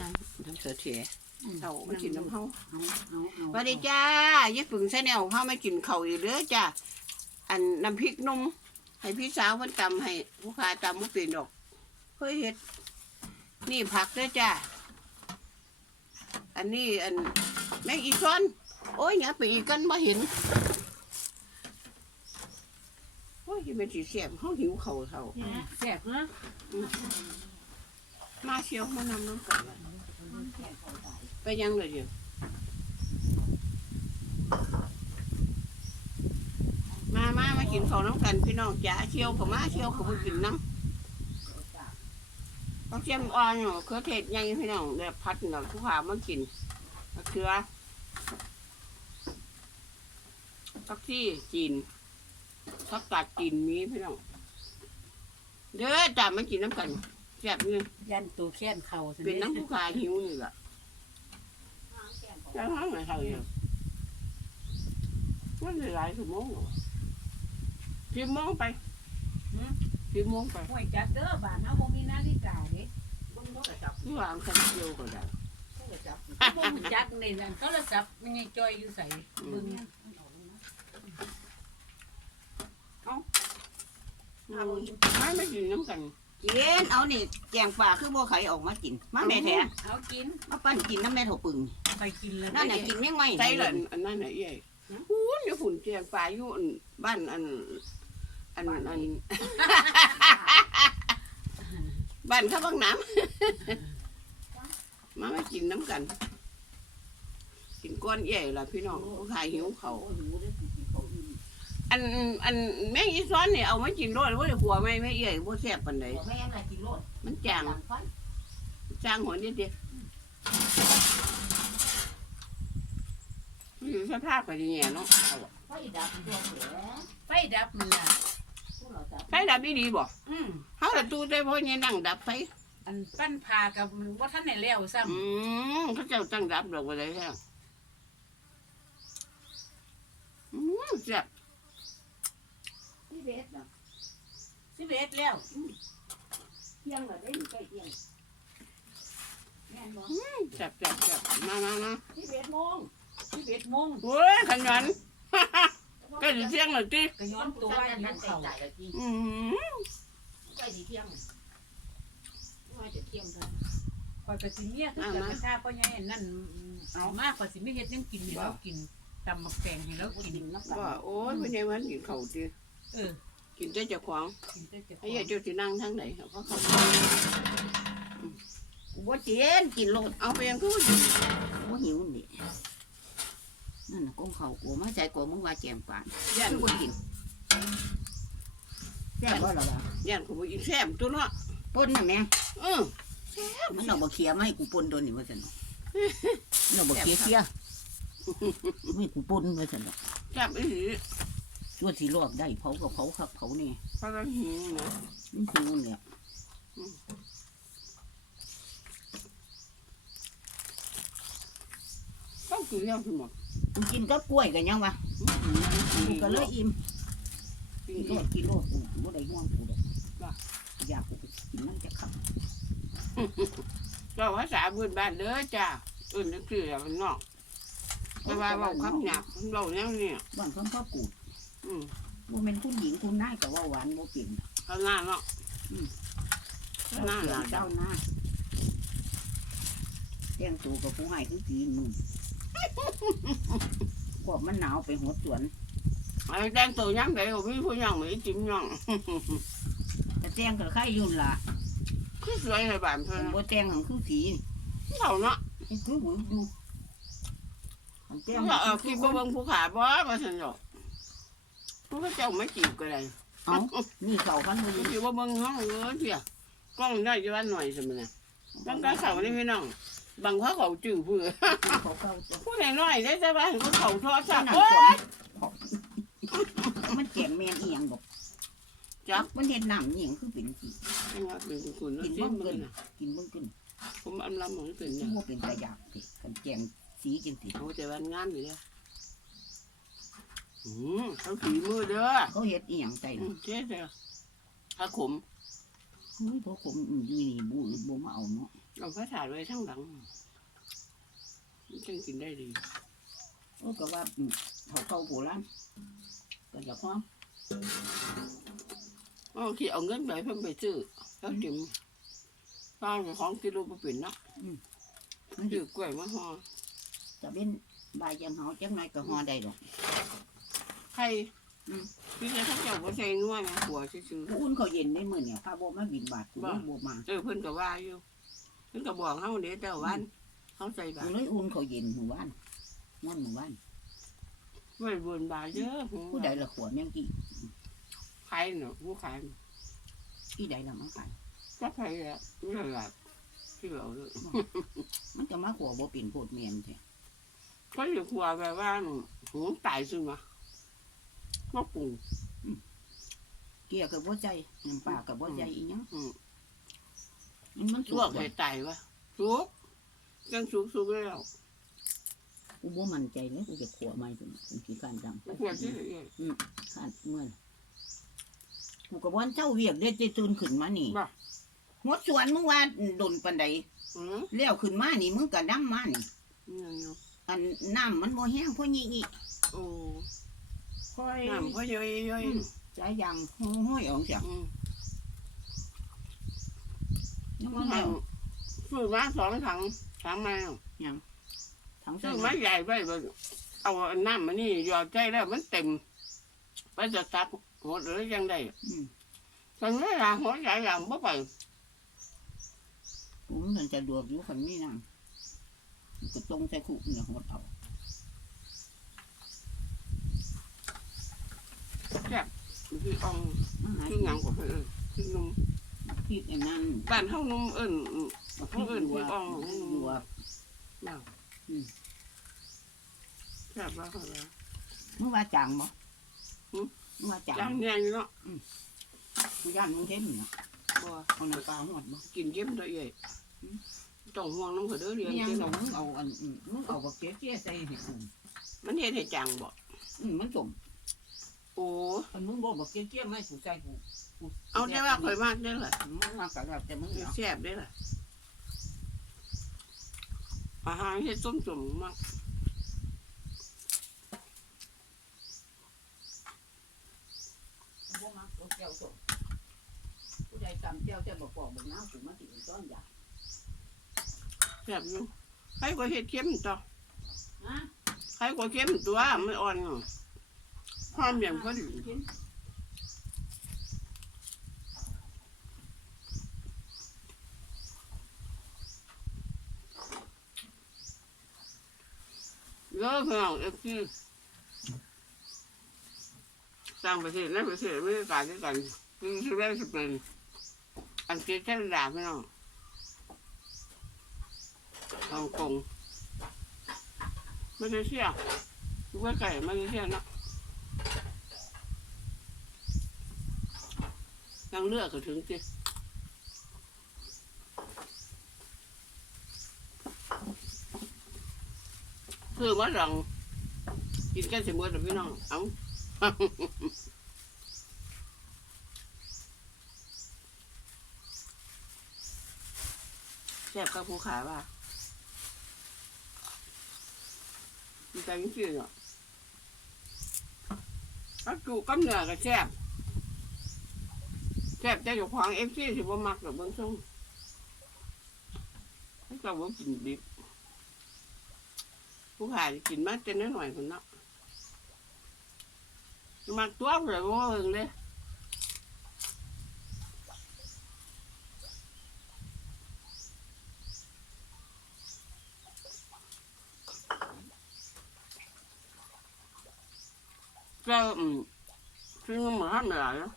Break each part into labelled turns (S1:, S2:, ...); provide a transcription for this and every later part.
S1: นั่นน้ำเสือเถียเขามากินน้ำเฮา
S2: เอาเอาเอา
S1: สวัสดีจ้ายี่ปึงใส่แนวเฮามากินข้าวอีกเด้อจ้าอันน้ำพริกหนุ่มให้พี่สาวเพิ่นตำให้ผู้ค้าตำบ่เป็นดอกเฮ้ยเฮ็ด นี่ผักเด้อจ้าอันนี้อันแมงอีซ้อนโอ้ยอย่าไปอีกกันบ่เห็นโอ้ยเป็นสีเสียบเฮาหิวข้าวเท่า
S2: แซ่บนะ
S1: มาเชียวมานำน้ำกันล่ะไปยังเลยอยู่มามามากินข้าวน้ำกันพี่น้องจ๋าเชียวกับมาเชียวกับมากินน้ำต้องเชียมอ่อนอยู่เครือเทศยังพี่น้องแบบพัดหน่อยผู้ขามากินมะเขือทักที่จีนทักกาดจีนมีพี่น้องเด้อจ้ามากินน้ำกัน ซ่บนี่
S2: ยันตัวแค้นเข่าสิ
S1: เป็นน้ำผู้ขาหิวนี่แหละจะห้างไหนเท่าอยู่มันได้หลายชั่วโมงเหรอสิบโมงไปสิบโมงไป
S2: ห่วยจัดเด้อบ้านเฮาบ่มีนาฬิกาเด้
S1: ที่วางคันเดียวก็ได้
S2: บ่รู้จักในนั้นโทรศัพท์มันยังจอยอยู่ใส่เบิ่ง
S1: ไม่ไม่กินน้ำกัน
S3: กินเอานี่แกงป่าคือบ่ไข่ออกมากิน มาแม่แท้
S2: เอากิน
S3: มาปั้นกินน้ำแม่ถปึง
S2: ไปกินแล้ว
S3: นั่นน่ะกินแม่งไม่
S1: ใส่ละอันนั้นน่ะเอ้ยหูนอยู่ฝุ่นเจียงปลาอยู่อันบ้านอัน อันอันบ้านข้าวบางน้ำมาไม่กินน้ำกัน กินก้อนใหญ่ละพี่น้องผู้ขายหิวเขาว อันอันแม่งอีซ้อนเนี่ยเอามากินรสว่าหัวไม่ไม่เอี่ยบ่แซ่บปานใด
S3: แม่น่ะกินโลด
S1: มันจางจางหัวนิดเดียวมันอยู่สภาพก็ดีแง่เนาะเอาอะ
S3: ไฟดับตัวเสือ
S2: ไฟดับมันน่ะ
S3: พวกเราจับ
S1: ไฟดับดีดีบ่
S2: อืม
S1: เฮาละตู้ได้เพราะเนี่ยนั่งดับไฟ
S2: อันปั้นพากับมันบ่ทันได้แล้วซ้ำ
S1: อืมเขาเจ้าตั้งดับดอกอะไรแท้อืมแซ่บ
S3: ที่เบ็ดน่ะ
S2: 11แล้ว
S3: เที่ยงละได้ใกล้เที่ยงแม่นบ่
S1: แซ่บแซ่บแซ่บมามามา
S3: ที่เบ็ดโมง
S2: 11โมง
S1: โอ้ยขยัน ก็สิเที่ยงแล้วติ
S2: ก็ย้อนตัวว่าหิวข้าว
S1: อืม
S3: ใกล้สิเที่ยงว่าจะเที่ยงกัน
S2: ข่อยก็สิเมียคือกันประชาพ่อใหญ่นั่นเอามากกว่าสิมีเฮ็ดหยังกินให้เรากินตำหมักแตงให้เรากิน
S3: กินน้ำกัน
S1: ว่าโอ้ยวันนี้วันกินข้าวติ
S2: เออ
S1: กินแต่เจ้าของ
S2: กินแต่เจะ
S1: ไอ้เหี้ยเจ้าสินั่งทางไหนเขาเขา
S3: กูบ่เจนกินโลด
S1: เอาไปยังกู
S3: กูหิวนี่นั่นน่ะกงเขากูมาใจกูมึงว่าแกงป่าน
S1: ย่าน
S3: คือบ่กินแซ่บบ่ล่ะวะ
S1: ย่านกูบ่กินแซ่บตัวเนาะ
S3: ป่นน่ะแม่
S1: เออ
S3: มันเอาบ่เคียมาให้กูป่นตัวนี้ว่าซั่นเนาะมันเอาบ่เคียเคียไม่ให้กูป่นว่าซั่นเนาะ
S1: แซ่บอีหลี
S3: ชั่วสิรอบได้เผาก็เผาครับเผานี่
S1: เพราะว่าหิวนะ
S3: มันคือนู่นแหละ
S1: ต้องกินแล้วทั้งหมด
S3: กูกินกับกล้วยกันยังวะกูก็เลยอิ่ม
S1: กิน
S3: กินโล
S1: อีก
S3: ดกินโลดกูกูบ่ได้ห่วงกูดอกอยากกูไปกินมันจะขับ
S1: เราภาษาพื้นบ้านเด้อจ้าอื่นก็คือมันนอกแต่ว่าเราคำหยาบเราเนี่ยเนี่ย
S3: บ้านของพ่อกูด
S1: อืม
S3: บ่แม่นผู้หญิงผู้นายก็ว่าหวานบ่เป็น
S1: ข้างหน้าเนาะข้างหน้า
S3: เจ้า
S1: เรา
S3: เจ้าหน้าแต่งตัวกับผู้ให้คือสีนุ่มกว่ามันหนาวไปหัวสวน
S1: ไอ้แต่งตัวยังไงผมมีผู้ยังไม่จิ้มยัง
S3: แต่แต่งก็ใครอยู่ล่ะ
S1: คือสวยในบ้านเพื่อน
S3: บ่แต่งหังคือสี
S1: เขาเนาะ
S3: นี่คือหวือดูอันแต่ง
S1: เออคิดว่าเบิ่งผู้ขาบ่มาสนอกผู้ เขาเจ้าไม่จีบก็ได้
S3: เอ้านี่เขากันบ่
S1: คิ
S3: อยู่
S1: ดว่าเบิ่งห้องเออเถี่ยกล้องได้จะว่าหน่อยใช่ไหมเนี่ยบางก็เขานี่พี่น้องบางเขาเขาจืดเพื่อ
S3: เขาเข้าตัว
S1: ผู้ใหญ่น้อยได้แต่ว่าเขาเขาทอดสัก
S3: นั่น
S1: โอ้
S3: ขอยมันแจ่มแม่นอีหยังดอก
S1: จัก
S3: มันเห็นน้ำอีหยังคือเป็นสี
S1: เป็นว่าเป็นคุณแล้วจิ้มมันนะ
S3: กินเบิ่งขึ้น
S1: ผมอำลำเหมือนเป็น
S3: ซึ่
S1: เนี่
S3: ง
S1: ย
S3: ว่าเป็นตาอยากสิกันแจ่มสีจังสิ
S1: เขาจะวันงานอยู่แล้ว อืมเขาฝีมือเด้อ
S3: เขาเฮ็ดอีหยังใส่
S1: อื
S3: น่ะ
S1: มเจ๊เด้อถ้าขม
S3: เฮ้ยพอผมอยู่นี่บูบ่มาเอาเนาะ
S1: เอาพระถาดไว้ทั้งหลังมันจึงกินได้ดี
S3: โอ้ก็ว่าอืมเขาเข้าโบราณก็จะพร้อม
S1: เอาที่เอาเงินไปเพิ่มไปซื้อแล้วจิ้มป้าของกิโลมาเป็นเนาะ
S3: มัน
S1: ซื้อกล้วยมาห่อ
S3: จะเป็นใบายยังหอจังไรก็หอได้ดอก
S1: ไข่
S3: อืม
S1: พี่จะทั้งเจ้าบ่ใส่นัวนะหัวซื่อ
S3: ผู้อุ่นเขาเย็นในมือเนี่ยพาโบมาบินบาทกูเลยโบมา
S1: ๆเออเพิ่นก็ว่าอยู่เพิ่นก็บอกเฮาเด้แต่วันเฮาใส่บา
S3: กู
S1: ตร
S3: เลยอุ่นเขาเย็นหมู่บ้านม่วนหมู่บ้าน
S1: ไว้บนบาทเยอะ
S3: ผู้ใดละขวดแมงกี้
S1: ขายเนาะผู้ขาย
S3: ที่ใดละมันขาย
S1: ก็ขายแล้วนี่แหละที่เอาเลย
S3: มันจะมาขวบ่เป็นโพดเมียนแท้
S1: ก็อยู่ครัวแบบว่าหูตายซึ่งมา ก็ปรุง
S3: เกียกับบ่ใจน้ำปลากับบ่ใจอีหยัง
S1: อืม
S3: มันมัน
S1: ล
S3: สุ
S1: ว
S3: ก
S1: ก
S3: เล
S1: ให้
S3: ย
S1: ตายวะสุกจังสุกสุกแล้ว
S3: กูบ่มั่นใจเลยกูจะขวใหม่พุ่นกูขี้การดัง
S1: ขวดที่เอ้ย
S3: ขาดเมื่อยกูกับวันเจ้าเวียกได้จะตื่นขึ้นมานี่
S1: บ่
S3: หมดสวนมึงว่าดนปันใด
S1: อืม
S3: เลี้ยวขึ้นมานี่มึงก็ดำมานี่
S1: ยังอยู่
S3: อันน้ำมันบ่แห้งเพราะงี้อี
S1: โอ้
S3: ค่อย
S1: น้ำก็ย่อยย่อย
S3: อืมสายยางห้อยๆออกจาก
S1: อืม
S3: ยัง
S1: มั
S3: ว่านแล้ว
S1: ซื้อมาสองถังถังมา
S3: ทั้ง
S1: ซื้
S3: เส้
S1: อนมาใหญ่ไปบ่เอาน้ำมันนี่หยอดใจแล้วมันเต็มไปจะตักหมดหรือยังได้
S3: อืม
S1: ตอนนี้ละหัวใจหลังบ่ไป
S3: ผมมันจะดวกอยู่คนนี้นั่งก็ตรงใส่คุกเนี่ยหดเอา แคื
S1: ออ่อง
S3: มาหา
S1: คือหยังกว่าเพิ่นเอิ้นคือนุ่ม
S3: พริกอันนั้น
S1: บ้านเฮานุ่มเอิ้น
S3: พริก
S1: เอิ้น
S3: ดัว
S1: พริกอ่อง
S3: ดัว
S1: บ้างแซ่บว่าเขาว่า
S3: มึงว่าจางบ่
S1: หืม
S3: มึงว่าจาง
S1: จางแดงอยู่เนาะ
S3: กูย่านมึงเห็นเนาะ
S1: บ่
S3: เอาน้ำปลาหมดบ่
S1: กินเย็มตัวใหญ่ต้องห่วงน้ำเขาเด้อเรียน
S3: ไม่ยัง
S1: เจ้า
S3: เรามึงเอาอันอืมมึงเอาบักเกี้ยเกี้ยใส่ให้กู
S1: มันเฮ็ดให้จางบ่
S3: อืมมันสม
S1: โอ้
S3: คันมึงบอกบักเกี้ยเกี้ยไม่กูใส่กูกู
S1: เอาแต่ว่าข่อยมากเด้อล่ะ
S3: มึงมากกับแต่มึงเนาะ
S1: แซ่บเด้อล่ะอาหารเฮ็ดส้มจุ่มมาก
S3: บ่มักบักเกี้ยวสมผู้ใดตำเกี้ยวจะบอกบอกบักน้ำกูมาติดต้นยา
S1: แซ่บอยู่ใครก็เฮ็ดเค็มต่อ
S3: ฮะ
S1: ใครก็เค็มตัวไม่อ่อน ความอย่างพอดีเยอะเพียงเอฟซีต่างประเทศในประเทศไม่ได้ต่างกันคือสวีเดนสเปนอังกฤษแคนาดาพี่น้องฮ่องกงมาเลเซียอยู่ใกล้ๆมาเลเซียนะ ยังเลือกก็ถึงสิคือว่ารังกินกันสิเมื่อพี่น้อง เอาแซ่บกับผู้ขายว่าดีใจจริงๆอะก็จูกับเนื้อก็แซ่บ แซ่บแต่เจ้าของเอฟซีสิบ่มักหรอกเบิ่งส่งให้ก็บ่กินดิบผู้ขายกินมาแต่น้อยๆคนเนาะมักตัวเลยบ่เบิ่งเลยก็อืมคือมันบ่ทำได้แล้ว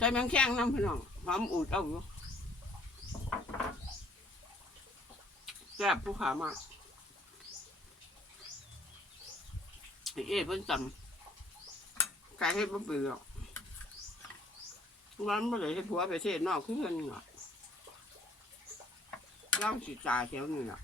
S1: ใส่แมงแข้งน้ำพี่น้องหอมอูดเอาอยู่แซ่บผู้ขามากไอเอ๋เพิ่นจำกายให้บ่เปลือกวันบ่ได้ให้ผัวไปเทศนอกคือเพิ่นเนาะเล่าสิตาแถวนี้เน่ะ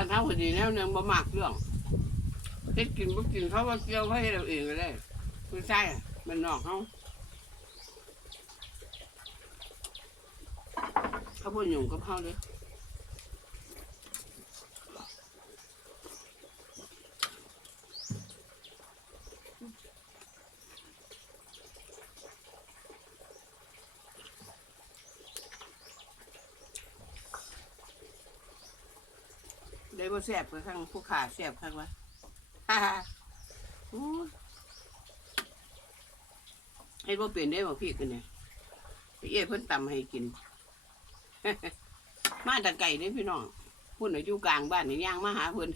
S1: านเฮาพอดีแล้วนึงบ่มักเรื่องเฮ็ดกินบ่กินเขาว่าเกี่ยวให้เราเองก็ได้คือใช่มันนอกเฮาเขาบ่ยุ่งกับเฮาเลย แสบกับข้างผู้ขาแสบข้างวะฮ่าฮ่าให้บ่เปลี่ยนได้บ่พี่กันเนี่ยพี่เอ๋เพิ่นตำให้กิน มาแตะไก่เนี่ยพี่น้องพุ่นน่อยู่กลางบ้านนี่ย่างมาหาเพิ่น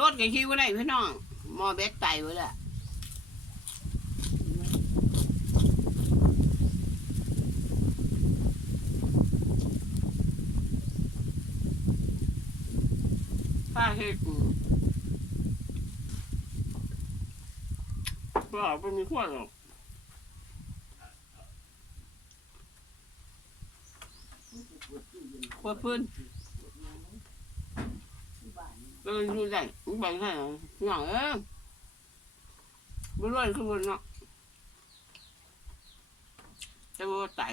S1: รถก็ขี่บ่ได้พี่น้อง มอเบตไตไว้ละ เฮ็ดอืมก็บ่มีขั้วหรอกขั้วพื้นเออดูได้มึงไปไหนหนังเอ้ยบุรุษคือบุญเนาะจะบุตาย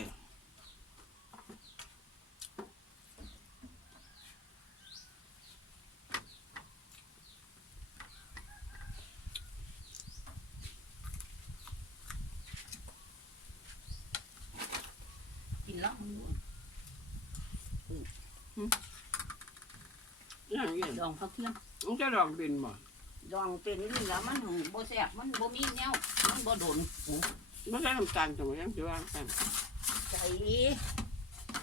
S3: กินแล้วมันรู้
S1: อย่างนี้
S3: ดองผักเทียม
S1: มึงจะลองบินบ่
S3: ดองเป็นนี่แล้วมันบ่แซ่บมันบ่มีแนวมันบ่โดนหู
S1: ไม่ใช่น้ำตาลจังหวะยังจะว่ากัน
S3: ใจ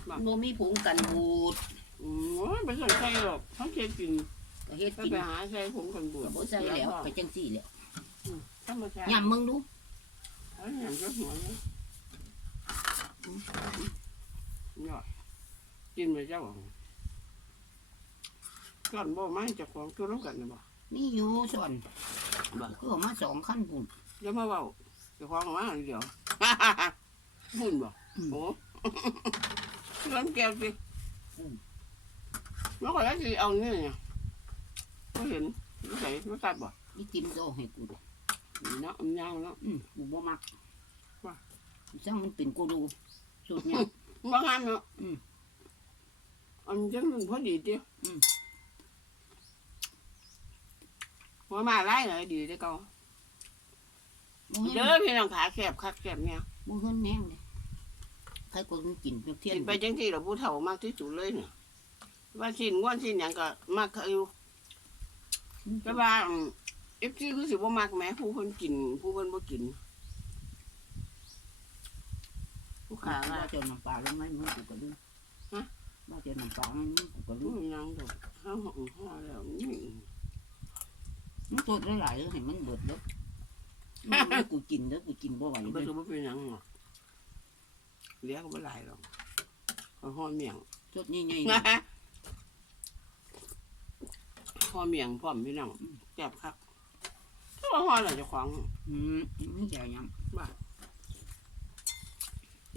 S3: มันบ่มีผงกันบูด
S1: อืมโอ้ยไม่ใช่ใช่หรอกเขาเคยกิน
S3: ก็เฮ็ด
S1: ก็
S3: กิน
S1: ไปหาใช้ผงกันบว
S3: ก็
S1: ช
S3: บ่ใส่แล้วก็จังซี่แหละ
S1: ธรรมชาติ
S3: ยำมึงดู
S1: เอาอย่างก็หัวเนี่ย ยอดกินไปเจ้าของก่อนบ่ไม่จะของตัวน้ำกันนะบ่
S3: มีอยู่ส่วน
S1: บ่
S3: ก็เอามาสองขั้นพุ่น
S1: อย่ามาเบาจะคล้องออกมาอันเดียวหุ่นบ่
S3: อืม
S1: โอ้ร้อนแก้วสิ
S3: อืม
S1: แล้วก็แล้วสิเอาเนี่ยเนี่ยก็เห็นไม่ใส่ไม่ตัดบ่
S3: นี่กินโตให้กูดู
S1: นี่เนาะมันยาวเนาะ
S3: อืมกูบ่มัก
S1: ว่า
S3: จังมันเป็นกูดูสุดเนี่ย
S1: บางงานเนาะ
S3: อืม
S1: อันจังหนึ่งพอดีเดียว
S3: อืม
S1: หัวมาไล่หน่อยดีได้อเก็
S3: บ่เห็น
S1: เด้อพี่น้องขาแคบคักแคบเนี่ย
S3: บ่เห็นแนงเลยใครก็กินเทียน
S1: กินไปจังที่เราผู้เฒ่ามากที่สุดเลยเนี่ยว่าชิ้นง้วนชิ้นหยังก็มากอยู่แต่ว่าเอฟซีคือสิบ่มักแหม้ผู้เพิ่นกิน ผู้เพิ่นบ่กิน ผู้ขา
S3: ว่า
S1: ว่า
S3: เจ้าน้ำปลาลงไหมมึงกูก็ลืม
S1: ฮะ
S3: ว่าเจ้าน้ำปลาลงไหมกูก็ลื
S1: รู้
S3: ม
S1: ยังดอกเฮาห่อห่อแล้วนี่
S3: มันตัวหลายๆเลยให้มันเบิดเด้อมันไม่กูกินเด้อกูกินบ่ไหว
S1: บ่
S3: เด้อ
S1: รู้ว่าเป็นหยังหรอกเหลี้ยก็บ่หลายหรอกเอาห่อเมียง
S3: จดใหญ่
S1: ห่อเมียงพร้อมพี่น้องแซ่บคักถ้าว่าห่อแล้วเจะของ
S3: ๆอืมมันใหญ่ยัง
S1: เต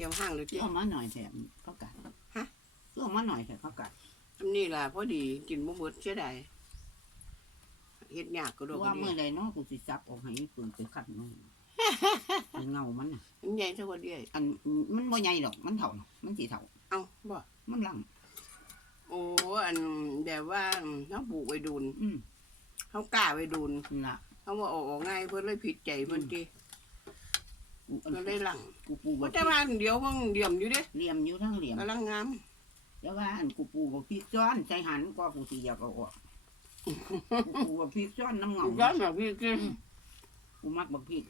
S1: รียมห้างเลย
S3: เกี่
S1: เตรี
S3: ย
S1: ยว
S3: มาหน่อยแถมเขากัด
S1: ฮะ
S3: เกี่ยวมาหน่อยแถมเขากัด
S1: อันนี้ล่ะพอดีกินบ่หมดเสียดายเฮ็ดยากก็ดอก
S3: ว่า
S1: ก็
S3: เมื่
S1: ดี
S3: อใดเนาะกูสิจับออกให้ปืนไปขัดมันเป็นเงามันน่ะ
S1: มันใหญ่เท่ากับเดียว
S3: อันมันบ่ใหญ่ดอกมันเท่าน่ะมันสิเท่า
S1: เอ้าบ่
S3: มันลัง
S1: โอ้อันแบบว่าเขาปลูกไว้ดูน
S3: อืม
S1: เขากล้าไว้ดูน
S3: นั่นล่ะ
S1: เขาว่าออกง่ายเพื่อนเลยผิดใจเพื่อนที
S3: กูอัน
S1: ก็เลยหลัง
S3: กูปลูก
S1: ว่า
S3: บ่
S1: แต่ว่าเดี๋ยวมึงเดี่ยมอยู่เด้
S3: เหลี่ยมอยู่ทั้งเหลี่ยม
S1: กำลังงาม
S3: แล้วว่าอันกูปลูกบ่พริกซ้อนใจหันก็กูสิอยากเอาออกกูปลูกบ่พริกซ้อนน้ำเงา
S1: ย้อนแบบพี่คือ
S3: กูมักบ่พริก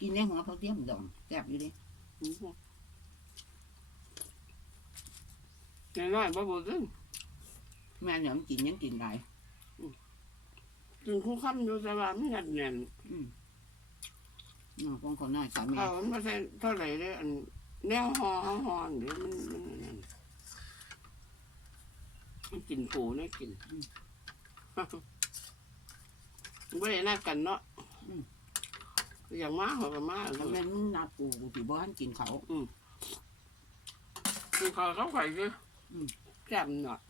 S3: กินในหัวผักเทียมดองแซ่บอยู่เดิ
S1: น้อยๆบ่บ่กิน
S3: แม่เนี่ยมันกินยังกินหลาย
S1: กินคู่ค่ำอยู่แต่ว่าไมันหนักแน่น
S3: อืมน้อของคนน้อยสามี
S1: เขามันไม่ใช่เท่าไหร่เลยอันแนวหอหอหอเดี๋ยวมันมันนั่นมันกินปูนะกินไม่ได้นัดกันเนาะอย่างมาเขาก็มา
S3: ถ้าแม่นมึงนัดกูกูสิบ่ทันกินเขาว
S1: คือเขาเขาไข่ดิ
S3: อืม
S1: แกมหน่อย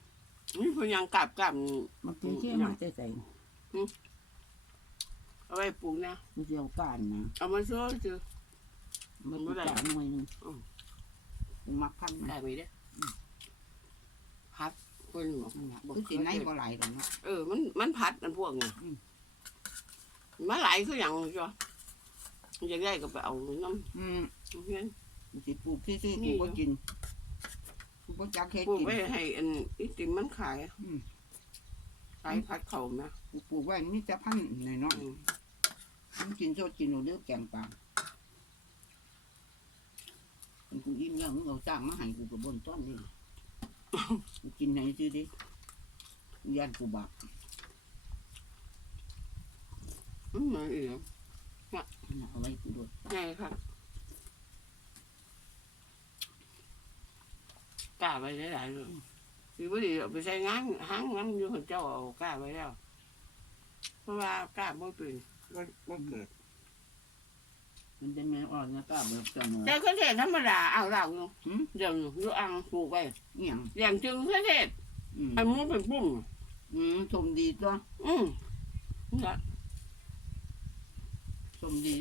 S1: นี่พยังกลับกลับ
S3: มันเป็นเชี่ยมาใจใส่
S1: เอาไว้ปรุงนะ
S3: กูสิเอาการนะ
S1: เอามาโซ่จือ
S3: มันกูจ่ายหน่วยหนึง
S1: อืม
S3: กูมักพัน
S1: ได้
S3: นะ
S1: ไหมเด้พัดคนบอก
S3: นั่นล่ะคือสิในบ่หลายดอกเนาะ
S1: เออ มัน มันพัดมันพวกไง
S3: อืม
S1: มาหลายคืออย่างจ้ะอยากได้ก็ไปเอาน้ำ
S3: อืม
S1: เงี้ย
S3: กูสิปลูกซื่อๆ
S1: นี่
S3: กูบ่กินกูบ่จักเฮ็ด
S1: ปลูก
S3: กิน
S1: ไว้ให้อันอีติมมันขาย
S3: อืม
S1: ขายพัดเขานะ
S3: กูปลูกไว้มีแต่พันธุ์น้อย
S1: อืม
S3: ๆมันกินโซดกินเอาเด้อแกงปลามันกูอิ่มแล้วมึงเอาจ้างมาให้กูก็บ่นต้อนนี่กูกินให้ซื่อดิย่านกูบาป
S1: อืมไม่เอ๋
S3: เอาไว้กูด้วย
S1: ไงครับกล้าไปได้หลายเลย คือพอดีเอาไปใช้งานหางน้ำอยู่คนเจ้าเอากล้าไปแล้ว เพราะว่ากล้าบ่เป็นบ่บ่เกิด
S3: มันเป็นแม่อ่อนนะป้าเบิกจังเลย
S1: แต่ก็เทศธรรมดาเอาเราอยู่
S3: หืม
S1: เดี๋ยวอยู่อ่างปลูกไป
S3: เอียง
S1: อย่างจึงก็เทศ
S3: อืม
S1: อันมู้เป็นปุ่ม
S3: อืมชมดีตัว
S1: อืมนี่ละ
S3: ชมดี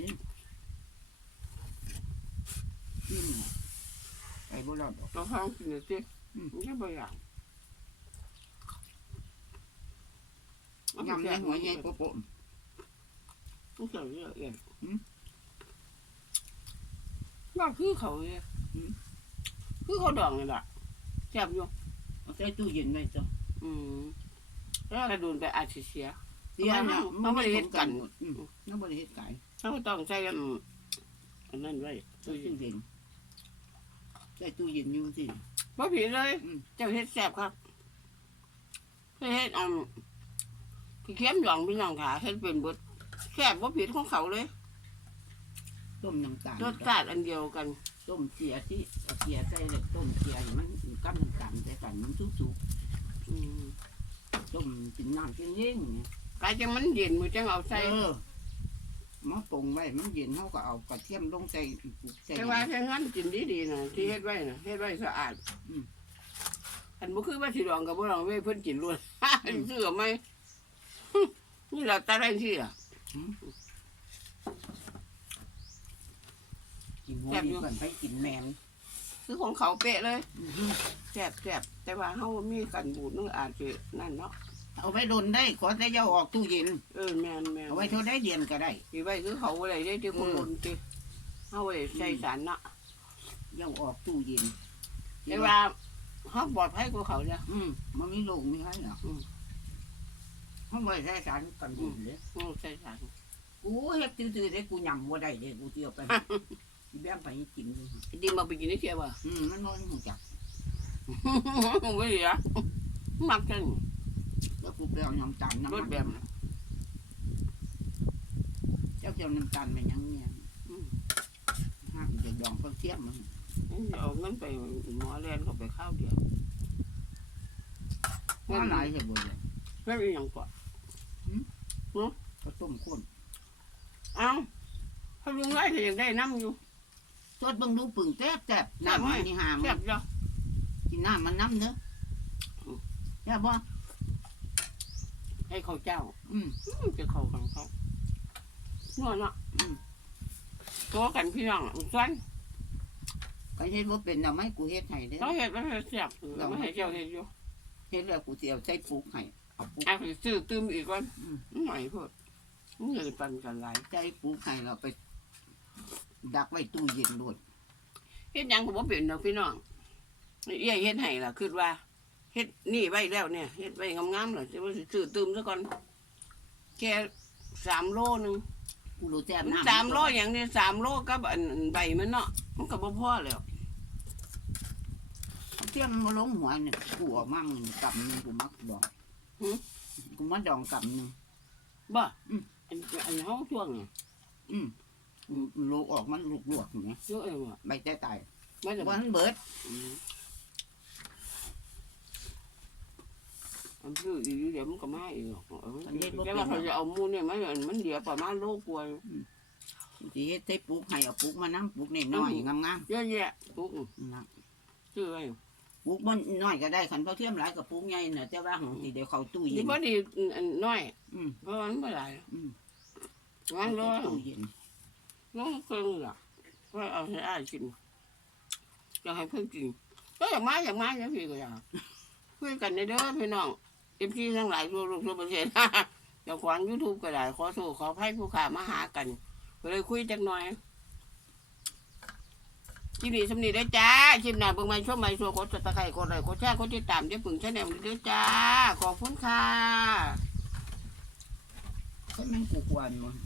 S3: อืมไอ้บ่รอดดอก
S1: เราฟังกินเลยสิ
S3: อืม
S1: มันก็บ่อยาก
S3: ยำในหัวใหญ่โปะ
S1: มันเกิดเยอะเอง
S3: หืม
S1: น่าคือเขาเลย
S3: หืม
S1: คือเขาดองเลยล่ะแซ่บอยู่
S3: ๆเอาใส่ตู้เย็นไว้จ้ะ
S1: อืมแล้วกระดูนไปอาจสิเสีย
S3: เสียนะ
S1: มันบ่ได้เฮ็ดกัน
S3: หมดอืมมันบ่ได้เฮ็ดไก่
S1: เขาก็ต้องใส่อืมอันนั้นไว้
S3: ใส่
S1: ตู้เย็
S3: ตู้
S1: น
S3: เย็นใส่ตู้เย็นอยู่สิ
S1: บ่ผิดเลย
S3: อืม
S1: เจ้าเฮ็ดแซ่บครับเฮ็ดอืม ที่เค็มหยองพี่น้องขาเฮ็ดเป็นเบดแซ่บบ่ผิดของเขาเลย
S3: ต้มน้ำตาล
S1: รสชาติอันเดียวกัน
S3: ต้มเสียที่เอาเสียใส่เลยต้มเสียให้มันกับน้ำตาลใส่กันมันสุก
S1: อืม
S3: ๆต้มกินน้ำกินเย็นๆเนี่ย
S1: กายจังมันเย็นมือจังเอาใส่
S3: เออมาปรุงไว้มันเย็นเขาก็เอากระเทียมลงใส่ใส่
S1: แต่ว่าถ้างั้นกินดีๆนะที่เฮ็ดไว้นะเฮ็ดไว้สะอาด
S3: อืม
S1: อันบ่คือว่าสิดองกับบ่ดองไว้เพิ่นกินล้วนเสื้อไหม นี่เราตาได้ที่อะ
S3: กินหัว
S1: แซ่บ
S3: ดี
S1: อยู่
S3: ก่อนไปกินแมง
S1: คือของเขาเป๊ะเลย
S3: อื้อหือ
S1: แซ่บแซ่บแต่ว่าเฮามีกันบูดนึงอาจจะนั่นเนาะ
S3: เอาไปโดนได้ขอแต่อย่าเอาออกตู้เย็น
S1: เออแม่นแม่น
S3: เอาไว้เท่าได้เดียนก็ได้
S1: สิไว้คือเขาอะไรได้ที่คน
S3: อืม
S1: บนติเฮาไว้ใส่สารเนาะ
S3: อย่าเอาออกตู้เย็น
S1: แต่ว่าเฮาปลอดภัยกว่าเขาเนี่ย
S3: อืมมันมีโรคมีอะไรหรอก
S1: อืม
S3: เขาไม่ใช่สารกันบูดเลย
S1: เฮาใส่สาร
S3: กูเฮ็ดตื้อๆได้กูยำบ่ได้เด้กูเที่ยวไปแบ่งไปให้กินเลย
S1: ดีมาไปกินได้เที่ยวบ่
S3: อืมมันนอนหูจัก
S1: บ่เหลือมักจัง
S3: แล้วกูไปเอาน้ำตาลน้ำ
S1: ร
S3: มั
S1: ส
S3: น
S1: แบบ
S3: เจ้าเจ้าน้ำตาลไปยังเนี่ย
S1: อืม
S3: ห้าจะดองเขาเทียมมัน
S1: เอาเงินไปหมอแลนเขาไปข้าวเดียว
S3: ว่าหลายจะบ่เลย
S1: ไม่มีอย่างก่อน
S3: ก็ต้มข้น
S1: เอ้าเขาลุงไล่ก็ยังได้น้ำอยู่
S3: สดเบิ่งดูปึ่งแซ่บแซ่บ
S1: แซ่บ
S3: น้ำ
S1: ไหม
S3: มันนี่หามั
S1: แซ่บ
S3: น
S1: จ้ะ
S3: กินน้ำมันน้ำเนอะ
S1: อืม
S3: แซ่บบ่
S1: ให้เขาเจ้า
S3: อืม
S1: อืมจะเขาของเขานวลเนาะ
S3: อืม
S1: ตัวกันพี่น้องสั้น
S3: ก็เฮ็ดบ่เป็นเอาไหมกูเฮ็ดให้เด้อ
S1: เราเห็ดไม่เห็ดแซ่บเราไม่ให้เจ้าเห็ดอยู่
S3: เฮ็ดแล้วกูสิเอาใส่ปลูกให้ เอาปลูก
S1: อะไปซื้อตื้มอีกวัน
S3: อืม
S1: หน่อยพูดมันเลยปันกันหลาย
S3: ใส่ปลูกให้เราไป ดักไว้ตู้เย็นด้วย
S1: เฮ็ดหยังก็บ่เป็นดอกพี่น้องเอี้ยเฮ็ดให้ล่ะคิดว่าเฮ็ดนี่ไว้แล้วเนี่ยเฮ็ดไว้งามๆเลยจะว่าสิซื้อตื้มซะก่อนแค่สามโลหนึง
S3: กูรู้แซ่บน้ำ
S1: สามโลอย่างนี้สามโลกับอันใบมันเนาะมันก็บ่พอแล้ว
S3: เทียมมันมาลงหัวเนี่ยกูเออกมั่งกำหนึงกูมักดอง กูมาดองกำหนึง
S1: บ่
S3: อืม
S1: อันอันเฮาช่วงน่ะ
S3: อืมโลออกมันลวกๆเนี่ย
S1: เยอะเอ้บ่
S3: ใบแต่ตาย
S1: ไม่ได้บ่
S3: วันเบิด
S1: อืมอันซื้ออีกเดี๋ยวมันก็มาอีกหรอกเออแต่ว่าเขาจะเอาหมูเนี่ยมันมันเดียวประมาณโลกว่า
S3: สิเฮ็ดใส่ปลูกให้เอาปลูกมานํปลูกน้อยๆงาม
S1: เยอะแยะปุ๊ก
S3: ๆนะ
S1: ซื้อไว้
S3: ปลูกบ่น้อยก็ได้คันพอเทียมหลายก็ปลูกใหญ่น่ะแต่ว่าของสิเดี๋ยวเข้าตู้เย็
S1: นี่
S3: น
S1: พอดีอันน้อย
S3: อืม
S1: เพราะมันไม่หลาย
S3: อืม
S1: วางด้วย
S3: ตู้เย็น
S1: น้องเกินล่ะก็เอาให้อ้ายกินอยากให้เพิ่นกินก็อยากมาอยากมาอย่างพี่ก็อยากคุยกันในเด้อพี่น้องเอ็มพีทั้งหลายทั่วโลกทั่วประเทศ เจ้าของยูทูบก็ได้ขอโทษขอให้ผู้ขามาหากันก็เลยคุยจักหน่อย คลิปนี้สมนีได้อจ้าคลิปหน้าเบิ่งใหม่ช่วงใหม่ชัวงกดติดตามกดไลค์กดแชร์กดติดตามเดี๋ยวปึงชาแนลด้วยจ้า ขอบคุณค่ะ
S3: ก็แม่งกูกวนมั้ง